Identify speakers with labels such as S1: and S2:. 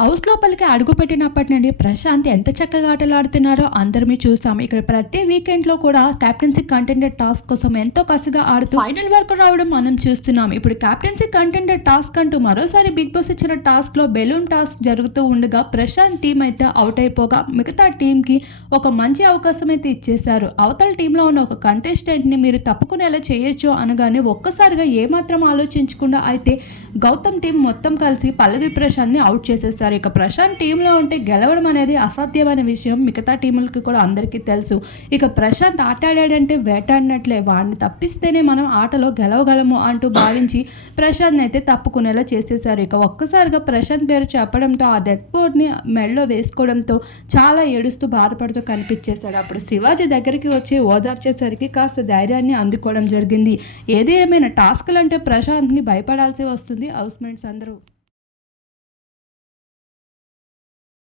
S1: House లోపలికి అడుగు పెట్టినప్పటి నుండి ప్రశాంత్ ఎంత చక్కగా ఆటలాడుతున్నారో అందరమే చూసాం. ఇక్కడ ప్రతి వీకెండ్లో కూడా కెప్టెన్సీ కంటెండెడ్ టాస్క్ కోసం ఎంతో కసిగా ఆడుతూ ఫైనల్ వరకు రావడం మనం చూస్తున్నాం. ఇప్పుడు కెప్టెన్సీ కంటెండెడ్ టాస్క్ అంటూ మరోసారి బిగ్ బాస్ ఇచ్చిన టాస్క్లో బెలూన్ టాస్క్ జరుగుతూ ఉండగా ప్రశాంత్ టీం అయితే అవుట్ అయిపోగా మిగతా టీం కి ఒక మంచి అవకాశం అయితే ఇచ్చేశారు. అవతల టీంలో ఉన్న ఒక కంటెస్టెంట్ని మీరు తప్పుకునేలా చేయొచ్చు అనగానే ఒక్కసారిగా ఏమాత్రం ఆలోచించకుండా అయితే గౌతమ్ టీం మొత్తం కలిసి పల్లవి ప్రశాంత్ని అవుట్ చేసేస్తారు ఇక ప్రశాంత్ టీంలో ఉంటే గెలవడం అనేది అసాధ్యమైన విషయం. మిగతా టీములకి కూడా అందరికీ తెలుసు. ఇక ప్రశాంత్ ఆట ఆడాడంటే వేటాడినట్లే. వాడిని తప్పిస్తేనే మనం ఆటలో గెలవగలము అంటూ భావించి ప్రశాంత్ అయితే తప్పుకునేలా చేసేశారు. ఇక ఒక్కసారిగా ప్రశాంత్ పేరు చెప్పడంతో ఆ డెత్ బోర్డ్ని మెడలో వేసుకోవడంతో చాలా ఏడుస్తూ బాధపడుతూ కనిపించేశాడు. అప్పుడు శివాజీ దగ్గరికి వచ్చి ఓదార్చేసరికి కాస్త ధైర్యాన్ని అందుకోవడం జరిగింది. ఏది ఏమైనా టాస్క్లు అంటే ప్రశాంత్ని భయపడాల్సి వస్తుంది. హౌస్ మేట్స్ అందరూ